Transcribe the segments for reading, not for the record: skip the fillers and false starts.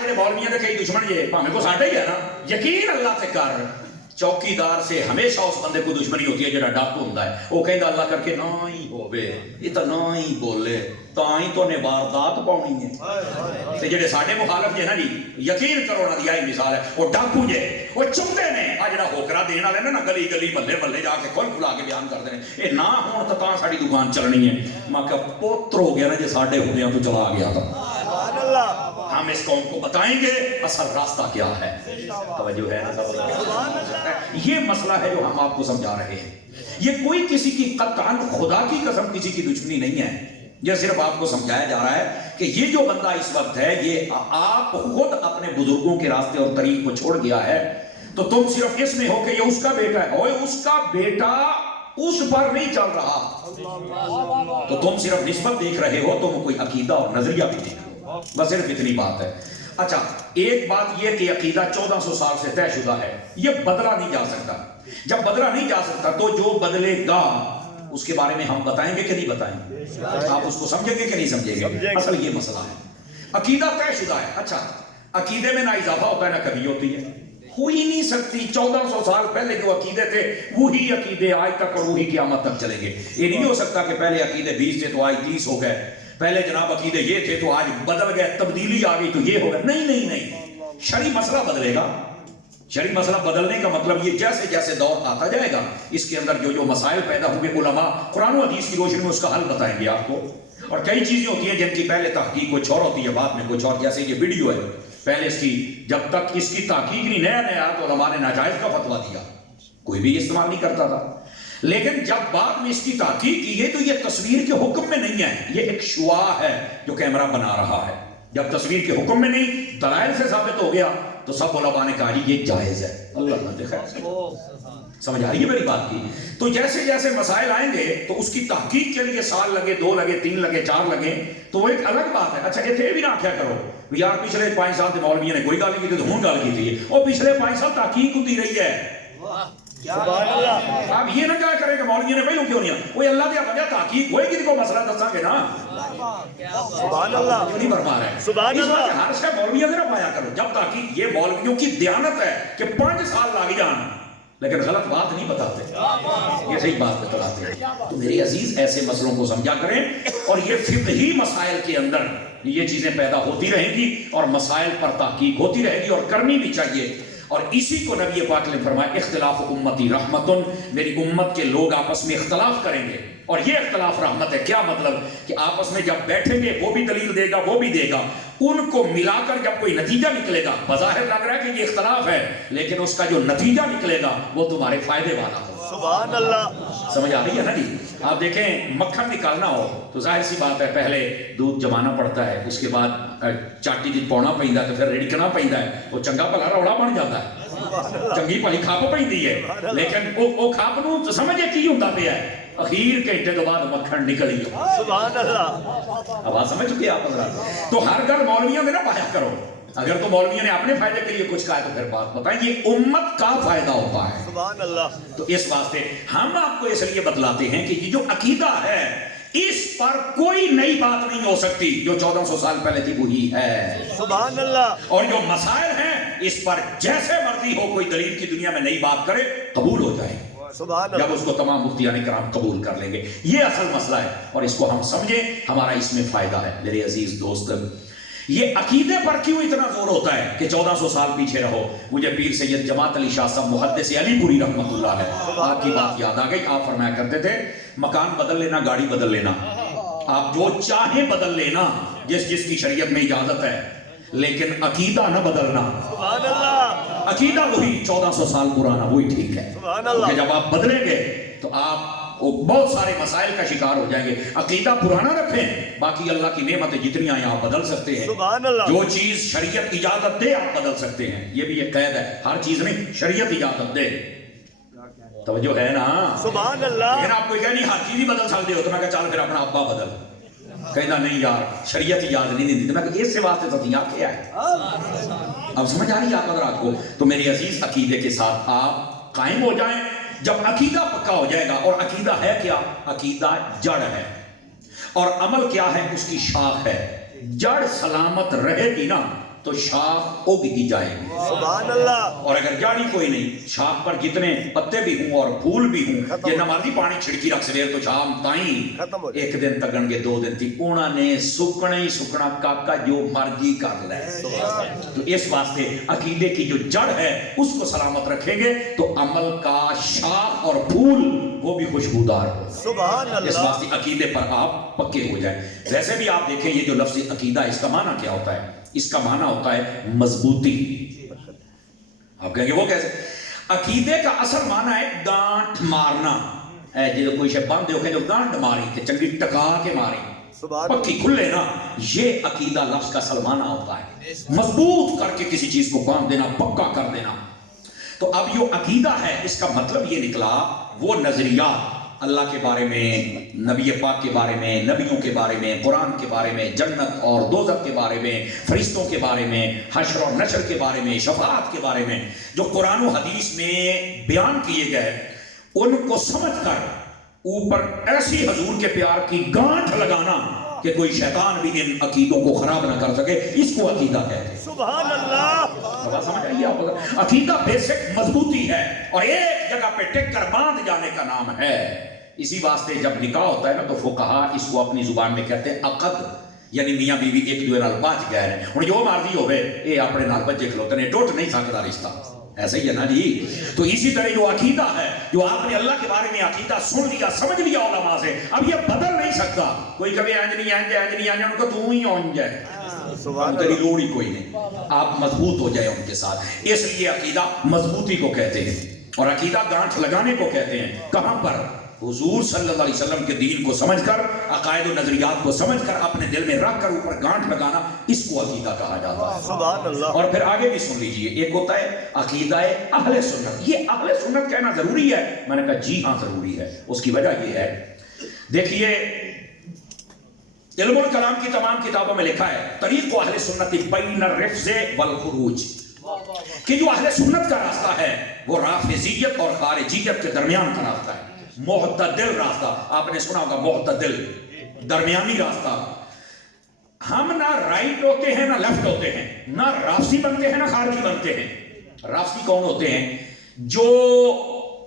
جڑے مولویاں دے کئی دشمن جے بھاویں کو ساڈا ہی ہے نا یقین اللہ تے کر چوکیدار سے ہمیشہ اس بندے کو دشمنی ہوتی ہے جڑا ڈاکو ہوندا ہے وہ کہندا اللہ کر کے نہ ہی ہوے یہ تو نہ ہی بولے تاں ہی تو نے واردات پاؤنی ہے تے جڑے ساڈے مخالف جے نا جی یقین کرو نا دی آئی مثال ہے وہ ڈاکو جے وہ چوندے نے آ جڑا ہوکرا دین والے نا گلی گلی محلے محلے جا کے کھل کھلا کے بیان کردے نے اے نہ ہون تے تاں ساڈی دکان چلنی ہے میں کہ پوتر ہو گیا نا جے ساڈے ہوندیاں تو چلا گیا تھا سبحان اللہ ہم اس قوم کو بتائیں گے اصل راستہ کیا ہے توجہ ہے نا یہ مسئلہ ہے جو ہم آپ کو سمجھا رہے ہیں یہ کوئی کسی کی قطعاً خدا کی قسم کسی کی دشمنی نہیں ہے یہ صرف آپ کو سمجھایا جا رہا ہے کہ یہ جو بندہ اس وقت ہے یہ آپ خود اپنے بزرگوں کے راستے اور طریق کو چھوڑ گیا ہے تو تم صرف اس میں ہو کہ یہ اس کا بیٹا ہے اور اس کا بیٹا اس پر نہیں چل رہا تو تم صرف نسبت دیکھ رہے ہو تم کوئی عقیدہ اور نظریہ بھی دیکھ رہے بس صرف اتنی بات ہے اچھا ایک بات یہ کہ عقیدہ 1400 سال سے طے شدہ ہے یہ بدلا نہیں جا سکتا جب بدلا نہیں جا سکتا تو جو بدلے گا اس کے بارے میں ہم بتائیں گے کہ نہیں بتائیں گے آپ اس کو سمجھیں گے کہ نہیں سمجھیں گے اصل یہ مسئلہ ہے عقیدہ طے شدہ ہے اچھا عقیدے میں نہ اضافہ ہوتا ہے نہ کمی ہوتی ہے ہو ہی نہیں سکتی 1400 سال پہلے جو عقیدے تھے وہی عقیدے آج تک اور وہی قیامت تک چلیں گے یہ نہیں ہو سکتا کہ پہلے عقیدے 20 تھے تو آج 30 ہو گئے پہلے جناب عقیدے یہ تھے تو آج بدل گئے تبدیلی آ گئی تو یہ ہو گئے نہیں شرعی مسئلہ بدلے گا شرعی مسئلہ بدلنے کا مطلب یہ جیسے جیسے دور آتا جائے گا اس کے اندر جو مسائل پیدا ہوں گے علماء قرآن و حدیث کی روشنی میں اس کا حل بتائیں گے آپ کو اور کئی چیزیں ہوتی ہیں جن کی پہلے تحقیق کچھ اور ہوتی ہے بعد میں کچھ اور جیسے یہ ویڈیو ہے پہلے اس کی جب تک اس کی تحقیق نہیں نیا تو علماء نے ناجائز کا فتویٰ دیا کوئی بھی استعمال نہیں کرتا تھا لیکن جب بعد میں اس کی تحقیق کی گئی تو یہ تصویر کے حکم میں نہیں ہے یہ ایک شعاع ہے جو کیمرہ بنا رہا ہے جب تصویر کے حکم میں نہیں دلائل سے ثابت ہو گیا تو سب علماء نے کہا یہ جائز ہے اللہ نہ دیکھا سمجھ آ رہی ہے میری بات کی تو جیسے جیسے مسائل آئیں گے تو اس کی تحقیق کے لیے سال لگے 2 لگے 3 لگے 4 لگے تو وہ ایک الگ بات ہے اچھا یہ بھی نہ کیا کرو یار پچھلے 5 سال کے مولویوں نے کوئی گال کی تھی تو ہوں گال کی تھی اور پچھلے 5 سال تحقیق ہوتی رہی ہے سبحان اللہ آپ یہ نہ کہا کریں کہ مولویوں نے پہلوں کیوں نہیں وہ اللہ دیا وجہ تحقیق ہوئے گی تو مسئلہ دساں گے نا سبحان اللہ کیوں نہیں برما رہے سبحان اللہ ہر شے مولویوں نے نہ پایا کرو جب تحقیق یہ مولویوں کی دیانت ہے کہ 5 سال لگ جان لیکن غلط بات نہیں بتاتے یہ صحیح بات بتلاتے ہیں تو میرے عزیز ایسے مسئلوں کو سمجھا کریں اور یہ فقہی مسائل کے اندر یہ چیزیں پیدا ہوتی رہیں گی اور مسائل پر تحقیق ہوتی رہے گی اور کرنی بھی چاہیے اور اسی کو نبی پاک نے فرمایا اختلاف امتی رحمتن میری امت کے لوگ آپس میں اختلاف کریں گے اور یہ اختلاف رحمت ہے کیا مطلب کہ آپس میں جب بیٹھیں گے وہ بھی دلیل دے گا وہ بھی دے گا ان کو ملا کر جب کوئی نتیجہ نکلے گا بظاہر لگ رہا ہے کہ یہ اختلاف ہے لیکن اس کا جو نتیجہ نکلے گا وہ تمہارے فائدے والا ہو سبحان اللہ سمجھ آ رہی ہے نا جی آپ دیکھیں مکھن نکالنا ہو تو ظاہر سی بات ہے پہلے دودھ جمانا پڑتا ہے اس کے بعد چاٹی دی پونا پیندا تو پھر ریڑکنا پیندا ہے وہ چنگا بھلا روڑا بن جاتا ہے چنگی بھلی کھپ پیندی ہے لیکن وہ کھپ نو سمجھے کی ہوندا پیا ہے اخیر گھنٹے تو بعد مکھن نکلی سبحان اللہ اب سمجھ چکے آپ حضرات تو ہر گھر مولویوں میں نہ پایا کرو اگر تو مولویوں نے اپنے فائدے کے لیے کچھ کہا تو پھر بات بتائیں یہ امت کا فائدہ ہوتا ہے سبحان اللہ تو اس واسطے ہم آپ کو اس لیے بتلاتے ہیں کہ یہ جو عقیدہ ہے اس پر کوئی نئی بات نہیں ہو سکتی جو 1400 سال پہلے تھی وہی ہے سبحان اللہ اور جو مسائل ہیں اس پر جیسے مرضی ہو کوئی دلیل کی دنیا میں نئی بات کرے قبول ہو جائے جب اس کو تمام مفتیان کرام قبول کر لیں گے یہ اصل مسئلہ ہے اور اس کو ہم سمجھیں ہمارا اس میں فائدہ ہے میرے عزیز دوست یہ عقیدے پر کیوں اتنا زور ہوتا ہے کہ 1400 سال پیچھے رہو مجھے پیر سید جماعت علی شاہ صاحب محدث علی پوری رحمت اللہ ہے آپ کی بات یاد آ گئی آپ فرمایا کرتے تھے مکان بدل لینا گاڑی بدل لینا آپ جو چاہیں بدل لینا جس کی شریعت میں اجازت ہے لیکن عقیدہ نہ بدلنا سبحان اللہ عقیدہ وہی 1400 سال پرانا وہی ٹھیک ہے کہ جب آپ بدلیں گے تو آپ بہت سارے مسائل کا شکار ہو جائیں گے عقیدہ پرانا رکھیں باقی اللہ کی نعمتیں جتنی آئیں آپ بدل سکتے ہیں جو چیز شریعت اجازت دے آپ بدل سکتے ہیں یہ بھی ایک قید ہے ہر چیز میں شریعت اجازت دے توجہ ہے نا سبحان اللہ لیکن آپ کوئی کہہ نہیں ہر چیز ہی بدل سکتے ہو تو میں کہا چل پھر اپنا ابا بدل کہنا نہیں یار شریعت اجازت نہیں دیتی میں کہ اس سے واسطے تو یہاں کیا ہے اب سمجھ آ رہی ہے آپ حضرات کو تو میری عزیز عقیدے کے ساتھ آپ قائم ہو جائیں جب عقیدہ پکا ہو جائے گا اور عقیدہ ہے کیا عقیدہ جڑ ہے اور عمل کیا ہے اس کی شاخ ہے جڑ سلامت رہے گی نا تو شاخ اگ ہی جائے گی. سبحان اللہ. اور اگر جاڑی کوئی نہیں, شاخ پر جتنے پتے بھی ہوں اور پھول بھی ہوں, یہ نمازی پانی چھڑکی رکھ سویر تو شام تائیں ایک دن تگن کے 2 دن تھی انہوں نے سکنا ہی سکنا کاکا جو مرضی کر لے. تو اس واسطے عقیدے کی جو جڑ ہے اس کو سلامت رکھیں گے تو عمل کا شاخ اور پھول وہ بھی خوشبودار ہو. سبحان اللہ. اس واسطے عقیدے پر آپ پکے ہو جائیں. ویسے بھی آپ دیکھیں یہ جو لفظ عقیدہ اس کا معنی کیا ہوتا ہے؟ اس کا معنی ہوتا ہے مضبوطی. آپ کہیں گے وہ کیسے؟ عقیدے کا اصل معنی ہے گانٹھ مارنا. جو کوئی شے بند ہو کہ جو گانٹھ ماری تے چنگی ٹکا کے ماری پکی کھلے نا, یہ عقیدہ لفظ کا اصل معنی ہوتا ہے مضبوط کر کے کسی چیز کو باندھ دینا, پکا کر دینا. تو اب یہ عقیدہ ہے اس کا مطلب یہ نکلا وہ نظریات اللہ کے بارے میں, نبی پاک کے بارے میں, نبیوں کے بارے میں, قرآن کے بارے میں, جنت اور دوزخ کے بارے میں, فرشتوں کے بارے میں, حشر اور نشر کے بارے میں, شفاعت کے بارے میں, جو قرآن و حدیث میں بیان کیے گئے ان کو سمجھ کر اوپر ایسی حضور کے پیار کی گانٹھ لگانا کہ کوئی شیطان بھی ان عقیدوں کو خراب نہ کر سکے, اس کو عقیدہ کہتے ہیں. سبحان اللہ. بات سمجھ آئیے آپ کو؟ عقیدہ بیسک مضبوطی ہے اور ایک جگہ پہ ٹک کر باندھ جانے کا نام ہے. اسی واسطے جب نکاح ہوتا ہے نا تو فقہا اس کو اپنی زبان میں کہتے ہیں عقد, یعنی میاں بیوی ایک دوسرے نال بچ گئے ہیں, ہن جو مرضی ہوے اے اپنے نال بچے کھلوتے نے, ٹوٹ نہیں سکتا رشتہ. ایسے ہی ہے نا جی. تو اسی طرح جو عقیدہ ہے, جو آپ نے اللہ کے بارے میں عقیدہ سن لیا, سمجھ لیا علماء سے, اب یہ بدل نہیں سکتا. کوئی کبھی انج نہیں انج ان کو تو ہی اونج ہے, تیری لوڑ ہی کوئی نہیں. آپ مضبوط ہو جائے ان کے ساتھ. اس لیے عقیدہ مضبوطی کو کہتے ہیں اور عقیدہ گانٹھ لگانے کو کہتے ہیں. کہاں پر؟ حضور صلی اللہ علیہ وسلم کے دین کو سمجھ کر, عقائد و نظریات کو سمجھ کر اپنے دل میں رکھ کر اوپر گانٹھ لگانا, اس کو عقیدہ کہا جاتا ہے. سبحان اللہ. اور پھر آگے بھی سن لیجئے, ایک ہوتا ہے عقیدہ اہل سنت. یہ اہل سنت کہنا ضروری ہے؟ میں نے کہا جی ہاں ضروری ہے. اس کی وجہ یہ ہے, دیکھیے علم الکلام کی تمام کتابوں میں لکھا ہے طریق اہل سنت بین الرفض والخروج, کہ جو اہل سنت کا راستہ ہے وہ رافضیت اور خارجیت کے درمیان کا راستہ ہے, معتدل راستہ. آپ نے سنا ہوگا معتدل, درمیانی راستہ. ہم نہ رائٹ ہوتے ہیں نہ لیفٹ ہوتے ہیں, نہ رافضی بنتے ہیں نہ خارجی بنتے ہیں. رافضی کون ہوتے ہیں؟ جو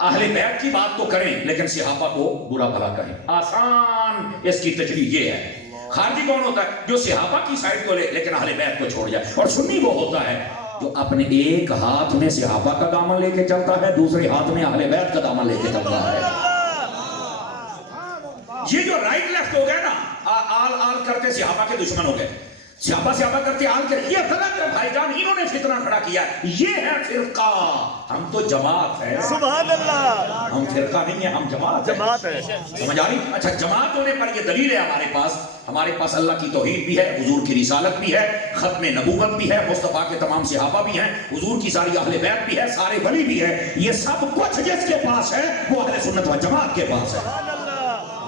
اہل بیت کی بات تو کریں لیکن صحابہ کو برا بھلا کہیں. آسان اس کی تشریح یہ ہے. خارجی کون ہوتا ہے؟ جو صحابہ کی سائڈ کو لے لیکن اہل بیت کو چھوڑ جائے. اور سنی وہ ہوتا ہے جو اپنے ایک ہاتھ میں صحابہ کا دامن لے کے چلتا ہے, دوسرے ہاتھ میں اہل بیت کا دامن لے کے چلتا ہے. یہ جو رائٹ لیفٹ ہو گئے نا, آل آل کرتے صحابہ کے دشمن ہو گئے, صحابہ کرتے آل کے, یہ غلط ہے بھائی جان, انہوں نے فتنہ کھڑا کیا ہے. یہ ہے فرقہ, ہم تو جماعت ہے. سبحان اللہ. ہم فرقہ نہیں ہے, ہم جماعت ہے. سمجھ آ رہی؟ اچھا, جماعت ہونے پر یہ دلیل ہے ہمارے پاس اللہ کی توحید بھی ہے, حضور کی رسالت بھی ہے, ختم نبوت بھی ہے, مصطفیٰ کے تمام صحابہ بھی ہیں, حضور کی ساری اہل بیت بھی ہے, سارے ولی بھی ہے. یہ سب کچھ جس کے پاس ہے وہ اہل سنت و جماعت کے پاس ہے.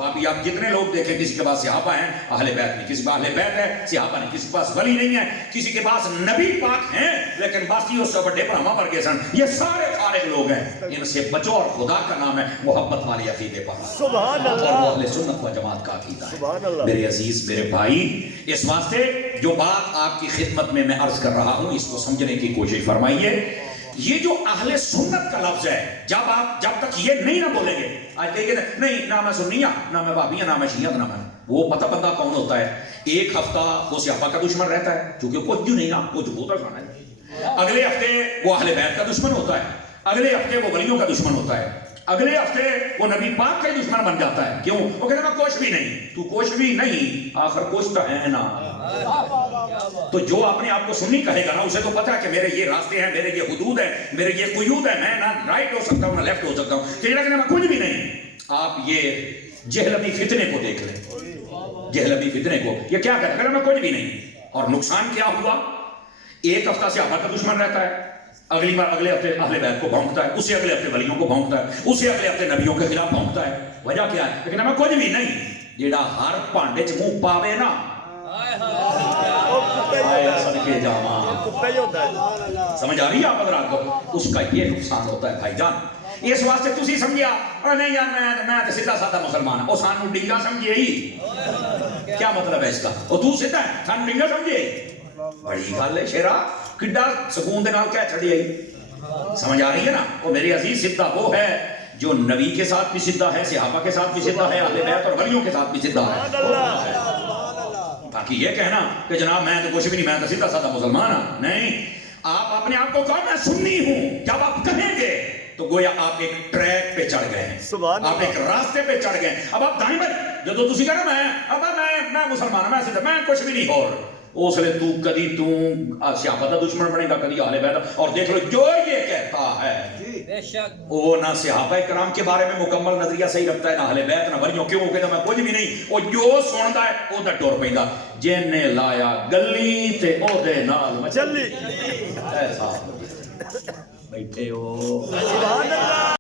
ابھی آپ جتنے لوگ دیکھیں, کسی کے پاس صحابہ ہیں اہل بیت نہیں, کسی کے پاس اہل بیت ہے صحابہ نہیں, کسی کے پاس ولی نہیں ہے, کسی کے پاس نبی پاک ہیں لیکن باسی اس سے بڑے پر ہما پر گئے سن. یہ سارے فارغ لوگ ہیں, ان سے بچو, اور خدا کا نام ہے محبت والے عقیدے پر. سبحان اللہ. اور اہل سنت و جماعت کا عقیدہ ہے. سبحان اللہ. میرے عزیز میرے بھائی, اس واسطے جو بات آپ کی خدمت میں عرض کر رہا ہوں اس کو سمجھنے کی کوشش فرمائیے. یہ جو اہل سنت کا لفظ ہے, جب تک یہ نہیں نہ بولیں گے, آج کہیں گے نہیں نہ میں سنیہ نہ میں وہابیہ نہ میں شیعہ نہ میں, وہ پتہ بندہ کون ہوتا ہے؟ ایک ہفتہ وہ صحابہ کا دشمن رہتا ہے کیونکہ کچھ جو نہیں نا, کچھ بہت آسان ہے. اگلے ہفتے وہ اہل بیت کا دشمن ہوتا ہے, اگلے ہفتے وہ ولیوں کا دشمن ہوتا ہے, اگلے ہفتے وہ نبی پاک کا دشمن بن جاتا ہے. کیوں؟ وہ کہتے ہیں کچھ بھی نہیں. تو کچھ بھی نہیں, آخر کچھ تو ہے نا. تو جو اپنے آپ کو سنی کہے گا نا, اسے تو پتا ہے کہ میرے یہ راستے ہیں, میرے یہ حدود ہیں, میرے یہ قیود ہیں, میں نہ رائٹ ہو سکتا ہوں نہ لیفٹ ہو سکتا ہوں. کہ میں کچھ بھی نہیں. آپ یہ جہلمی فتنے کو دیکھ لیں, جہلمی فتنے کو. یہ کیا کہتا ہے؟ میں کچھ بھی نہیں. اور نقصان کیا ہوا؟ ایک ہفتہ سے صحابہ کا دشمن رہتا ہے, اگلی بار اگلے ہفتے اہل بیت کو بھونکتا ہے, اسے اگلے ہفتے ولیوں کو بھونکتا ہے, اسے اگلے ہفتے نبیوں کے خلاف بھونکتا ہے. وجہ کیا ہے؟ لیکن میں کچھ بھی نہیں. جیڑا ہر پانڈے چ منہ پاوے نا, سمجھ آ رہی ہے آپ حضرات کو, اس کا یہ نقصان ہوتا ہے بھائی جان. اس واسطے تسی سمجھیا نہیں یار میں تو سیدھا سادہ مسلمان ہوں, وہ سانو ڈنگا سمجھے ہی. کیا مطلب ہے اس کا؟ وہ تو سیدھا ہے, سانو ڈنگا سمجھے. بڑی گل ہے شیرا کڈا سکون دے نال کہہ چھڑی آئی سمجھ آ رہی ہے نا وہ میرے عزیز سدھا وہ ہے جو نبی کے ساتھ بھی سدھا ہے صحابہ کے ساتھ بھی سدھا ہے اہل بیت اور ولیوں کے ساتھ بھی سدھا ہے باقی یہ کہنا کہ جناب میں تو کچھ بھی نہیں میں تو سیدھا سادہ مسلمان ہوں نہیں آپ اپنے آپ کو کہو میں سنی ہوں جب آپ کہیں گے تو گویا آپ ایک ٹریک پہ چڑھ گئے ہیں سبحان آپ ایک راستے پہ چڑھ گئے ہیں اب آپ دائیں بھائی جب تسی کہنا میں مسلمان ہوں میں سیدھا میں کچھ بھی نہیں اور اس لیے تو کدی تو صحابہ دا دشمن بنے گا کدی اہل بیت اور دیکھ لو جو یہ کہتا ہے بے شک وہ نہ صحابہ کرام کے بارے میں مکمل نظریہ صحیح رکھتا ہے نہ اہل بیت نہ ولیوں کیوں کہتا میں کچھ بھی نہیں وہ جو سندا ہے وہ تے ٹر پیندا جن نے لایا گلی تے او دے نال چلی ایسا بیٹھے ہو سبحان اللہ